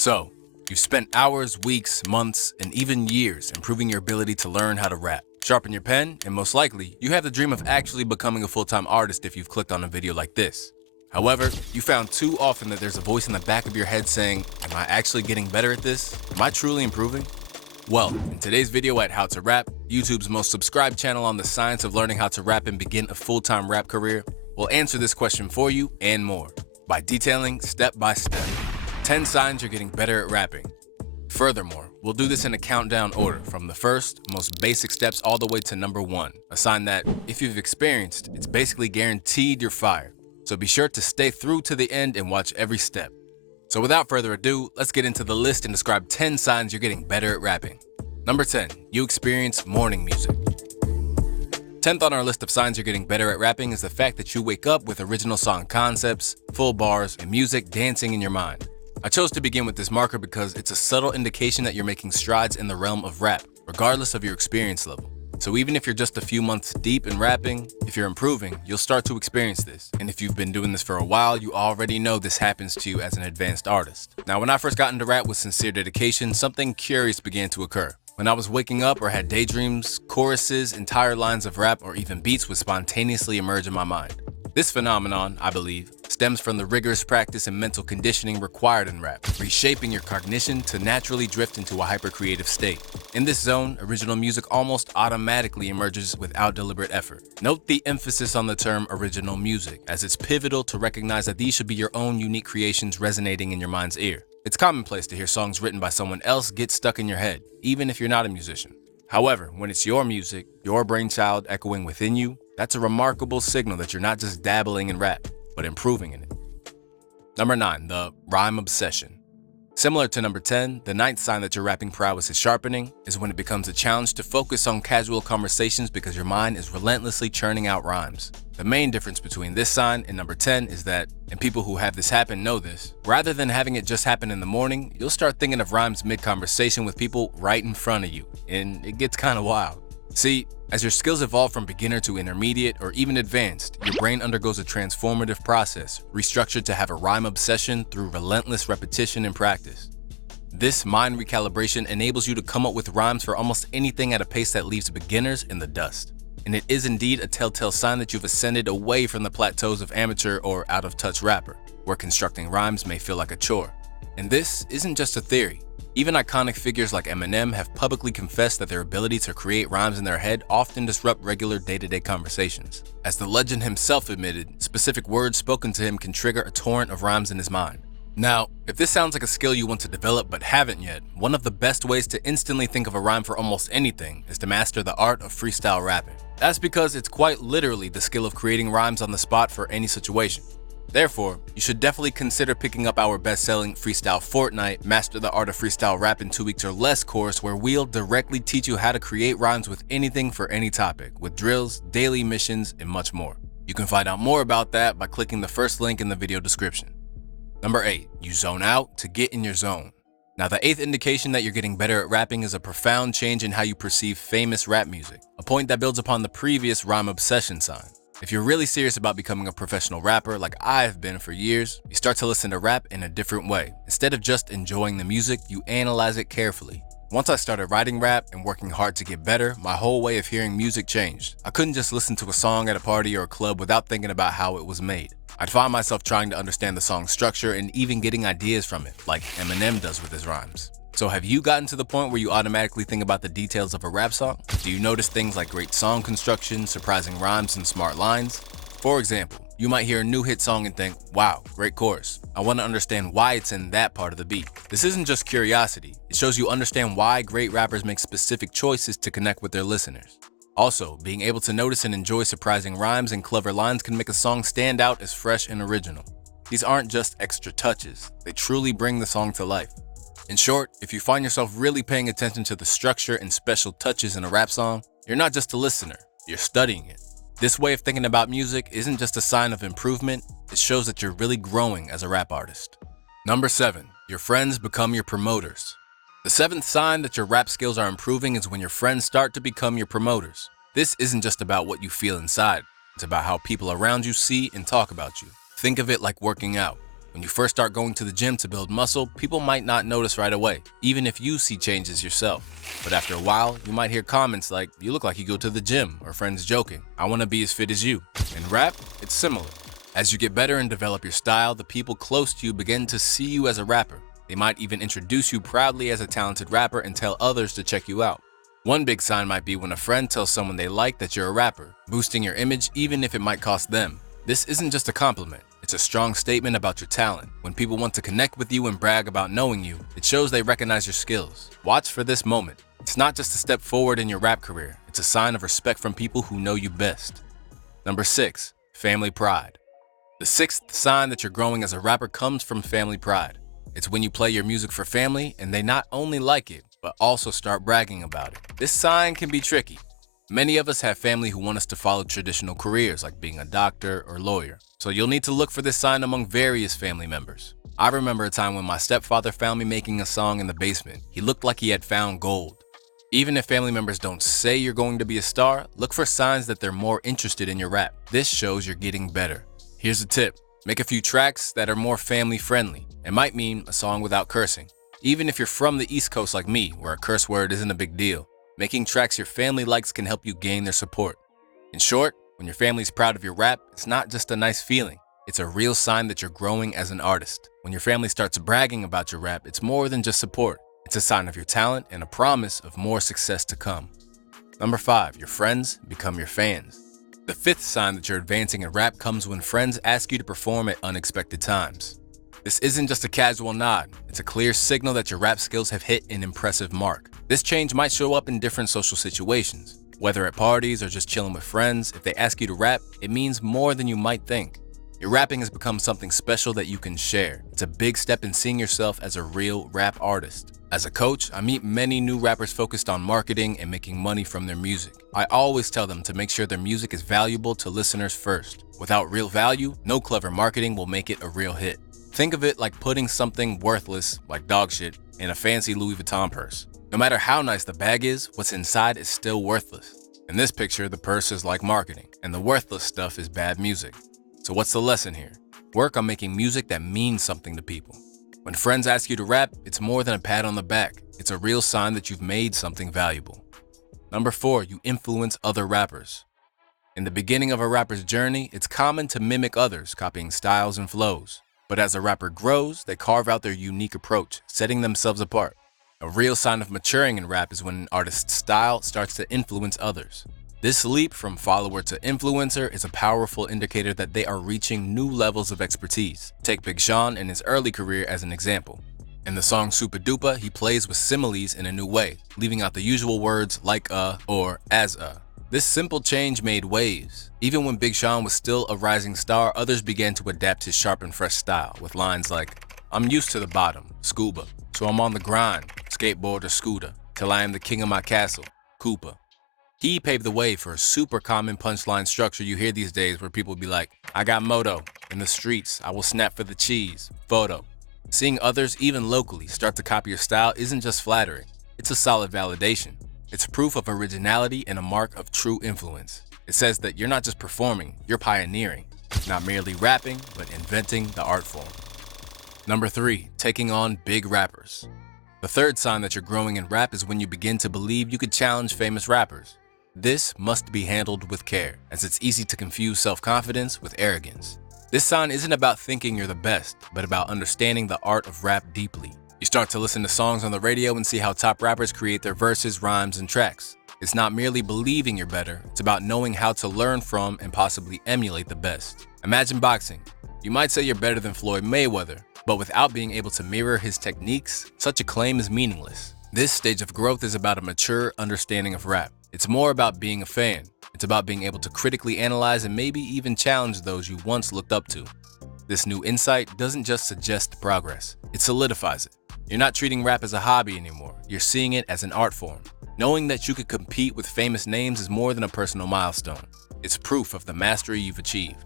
So, you've spent hours, weeks, months, and even years improving your ability to learn how to rap. Sharpen your pen, and most likely, you have the dream of actually becoming a full-time artist if you've clicked on a video like this. However, you found too often that there's a voice in the back of your head saying, am I actually getting better at this? Am I truly improving? Well, in today's video at How to Rap, YouTube's most subscribed channel on the science of learning how to rap and begin a full-time rap career, we'll answer this question for you and more by detailing step by step 10 signs you're getting better at rapping. Furthermore, we'll do this in a countdown order from the first, most basic steps all the way to number 1, a sign that, if you've experienced, it's basically guaranteed you're fired. So be sure to stay through to the end and watch every step. So without further ado, let's get into the list and describe 10 signs you're getting better at rapping. Number 10, you experience morning music. 10th on our list of signs you're getting better at rapping is the fact that you wake up with original song concepts, full bars, and music dancing in your mind. I chose to begin with this marker because it's a subtle indication that you're making strides in the realm of rap, regardless of your experience level. So even if you're just a few months deep in rapping, if you're improving, you'll start to experience this. And if you've been doing this for a while, you already know this happens to you as an advanced artist. Now, when I first got into rap with sincere dedication, something curious began to occur. When I was waking up or had daydreams, choruses, entire lines of rap, or even beats would spontaneously emerge in my mind. This phenomenon, I believe, stems from the rigorous practice and mental conditioning required in rap, reshaping your cognition to naturally drift into a hyper-creative state. In this zone, original music almost automatically emerges without deliberate effort. Note the emphasis on the term original music, as it's pivotal to recognize that these should be your own unique creations resonating in your mind's ear. It's commonplace to hear songs written by someone else get stuck in your head, even if you're not a musician. However, when it's your music, your brainchild echoing within you, that's a remarkable signal that you're not just dabbling in rap, but improving in it. Number 9, the rhyme obsession. Similar to number 10, the 9th sign that your rapping prowess is sharpening is when it becomes a challenge to focus on casual conversations because your mind is relentlessly churning out rhymes. The main difference between this sign and number 10 is that, and people who have this happen know this, rather than having it just happen in the morning, you'll start thinking of rhymes mid-conversation with people right in front of you, and it gets kind of wild. See, as your skills evolve from beginner to intermediate or even advanced, your brain undergoes a transformative process, restructured to have a rhyme obsession through relentless repetition and practice. This mind recalibration enables you to come up with rhymes for almost anything at a pace that leaves beginners in the dust. And it is indeed a telltale sign that you've ascended away from the plateaus of amateur or out-of-touch rapper, where constructing rhymes may feel like a chore. And this isn't just a theory. Even iconic figures like Eminem have publicly confessed that their ability to create rhymes in their head often disrupt regular day-to-day conversations. As the legend himself admitted, specific words spoken to him can trigger a torrent of rhymes in his mind. Now, if this sounds like a skill you want to develop but haven't yet, one of the best ways to instantly think of a rhyme for almost anything is to master the art of freestyle rapping. That's because it's quite literally the skill of creating rhymes on the spot for any situation. Therefore, you should definitely consider picking up our best-selling Freestyle Fortnite, Master the Art of Freestyle Rap in 2 weeks or less course, where we'll directly teach you how to create rhymes with anything for any topic, with drills, daily missions, and much more. You can find out more about that by clicking the first link in the video description. Number 8, you zone out to get in your zone. Now, the 8th indication that you're getting better at rapping is a profound change in how you perceive famous rap music, a point that builds upon the previous rhyme obsession sign. If you're really serious about becoming a professional rapper like I've been for years, you start to listen to rap in a different way. Instead of just enjoying the music, you analyze it carefully. Once I started writing rap and working hard to get better, my whole way of hearing music changed. I couldn't just listen to a song at a party or a club without thinking about how it was made. I'd find myself trying to understand the song's structure and even getting ideas from it, like Eminem does with his rhymes. So have you gotten to the point where you automatically think about the details of a rap song? Do you notice things like great song construction, surprising rhymes, and smart lines? For example, you might hear a new hit song and think, wow, great chorus. I want to understand why it's in that part of the beat. This isn't just curiosity. It shows you understand why great rappers make specific choices to connect with their listeners. Also, being able to notice and enjoy surprising rhymes and clever lines can make a song stand out as fresh and original. These aren't just extra touches. They truly bring the song to life. In short, if you find yourself really paying attention to the structure and special touches in a rap song, you're not just a listener, you're studying it. This way of thinking about music isn't just a sign of improvement, it shows that you're really growing as a rap artist. Number 7, your friends become your promoters. The 7th sign that your rap skills are improving is when your friends start to become your promoters. This isn't just about what you feel inside, it's about how people around you see and talk about you. Think of it like working out. When you first start going to the gym to build muscle, people might not notice right away, even if you see changes yourself. But after a while, you might hear comments like, "You look like you go to the gym," or friends joking, "I want to be as fit as you." In rap, it's similar. As you get better and develop your style, the people close to you begin to see you as a rapper. They might even introduce you proudly as a talented rapper and tell others to check you out. One big sign might be when a friend tells someone they like that you're a rapper, boosting your image even if it might cost them. This isn't just a compliment, it's a strong statement about your talent. When people want to connect with you and brag about knowing you, it shows they recognize your skills. Watch for this moment. It's not just a step forward in your rap career, it's a sign of respect from people who know you best. Number 6, family pride. The sixth sign that you're growing as a rapper comes from family pride. It's when you play your music for family and they not only like it, but also start bragging about it. This sign can be tricky. Many of us have family who want us to follow traditional careers like being a doctor or lawyer. So you'll need to look for this sign among various family members. I remember a time when my stepfather found me making a song in the basement. He looked like he had found gold. Even if family members don't say you're going to be a star, look for signs that they're more interested in your rap. This shows you're getting better. Here's a tip. Make a few tracks that are more family friendly. It might mean a song without cursing. Even if you're from the East Coast like me, where a curse word isn't a big deal, making tracks your family likes can help you gain their support. In short, when your family's proud of your rap, it's not just a nice feeling. It's a real sign that you're growing as an artist. When your family starts bragging about your rap, it's more than just support. It's a sign of your talent and a promise of more success to come. Number 5, your friends become your fans. The fifth sign that you're advancing in rap comes when friends ask you to perform at unexpected times. This isn't just a casual nod, it's a clear signal that your rap skills have hit an impressive mark. This change might show up in different social situations. Whether at parties or just chilling with friends, if they ask you to rap, it means more than you might think. Your rapping has become something special that you can share. It's a big step in seeing yourself as a real rap artist. As a coach, I meet many new rappers focused on marketing and making money from their music. I always tell them to make sure their music is valuable to listeners first. Without real value, no clever marketing will make it a real hit. Think of it like putting something worthless, like dog shit, in a fancy Louis Vuitton purse. No matter how nice the bag is, what's inside is still worthless. In this picture, the purse is like marketing, and the worthless stuff is bad music. So what's the lesson here? Work on making music that means something to people. When friends ask you to rap, it's more than a pat on the back. It's a real sign that you've made something valuable. Number 4, you influence other rappers. In the beginning of a rapper's journey, it's common to mimic others, copying styles and flows. But as a rapper grows, they carve out their unique approach, setting themselves apart. A real sign of maturing in rap is when an artist's style starts to influence others. This leap from follower to influencer is a powerful indicator that they are reaching new levels of expertise. Take Big Sean in his early career as an example. In the song Super Duper, he plays with similes in a new way, leaving out the usual words like or as a. This simple change made waves. Even when Big Sean was still a rising star, others began to adapt his sharp and fresh style with lines like, "I'm used to the bottom, scuba, so I'm on the grind, skateboard or scooter, till I am the king of my castle, Cooper." He paved the way for a super common punchline structure you hear these days where people be like, "I got moto, in the streets, I will snap for the cheese, photo." Seeing others, even locally, start to copy your style isn't just flattering, it's a solid validation. It's proof of originality and a mark of true influence. It says that you're not just performing, you're pioneering. Not merely rapping, but inventing the art form. Number 3, taking on big rappers. The third sign that you're growing in rap is when you begin to believe you could challenge famous rappers. This must be handled with care, as it's easy to confuse self-confidence with arrogance. This sign isn't about thinking you're the best, but about understanding the art of rap deeply. You start to listen to songs on the radio and see how top rappers create their verses, rhymes, and tracks. It's not merely believing you're better, it's about knowing how to learn from and possibly emulate the best. Imagine boxing. You might say you're better than Floyd Mayweather, but without being able to mirror his techniques, such a claim is meaningless. This stage of growth is about a mature understanding of rap. It's more about being a fan. It's about being able to critically analyze and maybe even challenge those you once looked up to. This new insight doesn't just suggest progress, it solidifies it. You're not treating rap as a hobby anymore, you're seeing it as an art form. Knowing that you could compete with famous names is more than a personal milestone. It's proof of the mastery you've achieved.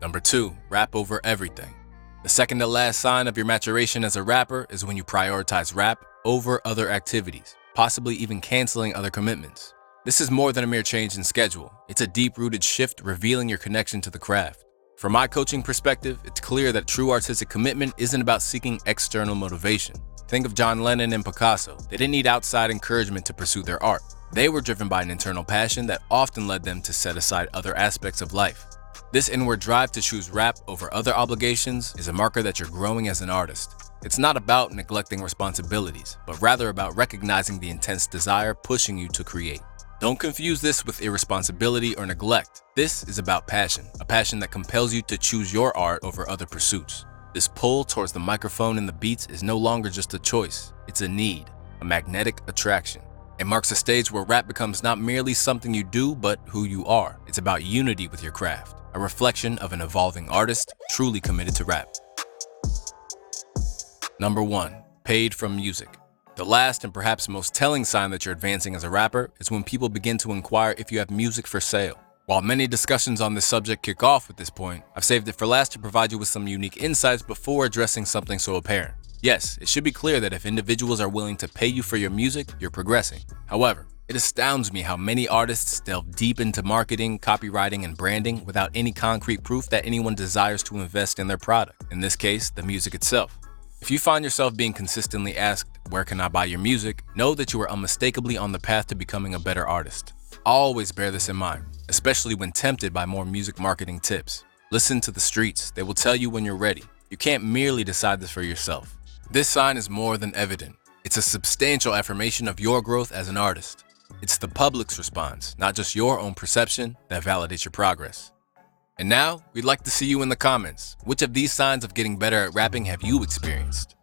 Number 2, rap over everything. The second to last sign of your maturation as a rapper is when you prioritize rap over other activities, possibly even canceling other commitments. This is more than a mere change in schedule. It's a deep-rooted shift revealing your connection to the craft. From my coaching perspective, it's clear that true artistic commitment isn't about seeking external motivation. Think of John Lennon and Picasso. They didn't need outside encouragement to pursue their art. They were driven by an internal passion that often led them to set aside other aspects of life. This inward drive to choose rap over other obligations is a marker that you're growing as an artist. It's not about neglecting responsibilities, but rather about recognizing the intense desire pushing you to create. Don't confuse this with irresponsibility or neglect. This is about passion, a passion that compels you to choose your art over other pursuits. This pull towards the microphone and the beats is no longer just a choice, it's a need, a magnetic attraction. It marks a stage where rap becomes not merely something you do, but who you are. It's about unity with your craft, a reflection of an evolving artist truly committed to rap. Number 1. Paid from music. The last and perhaps most telling sign that you're advancing as a rapper is when people begin to inquire if you have music for sale. While many discussions on this subject kick off with this point, I've saved it for last to provide you with some unique insights before addressing something so apparent. Yes, it should be clear that if individuals are willing to pay you for your music, you're progressing. However, it astounds me how many artists delve deep into marketing, copywriting, and branding without any concrete proof that anyone desires to invest in their product, in this case, the music itself. If you find yourself being consistently asked, "Where can I buy your music?" know that you are unmistakably on the path to becoming a better artist. Always bear this in mind, especially when tempted by more music marketing tips. Listen to the streets, they will tell you when you're ready. You can't merely decide this for yourself. This sign is more than evident. It's a substantial affirmation of your growth as an artist. It's the public's response, not just your own perception, that validates your progress. And now, we'd like to see you in the comments. Which of these signs of getting better at rapping have you experienced?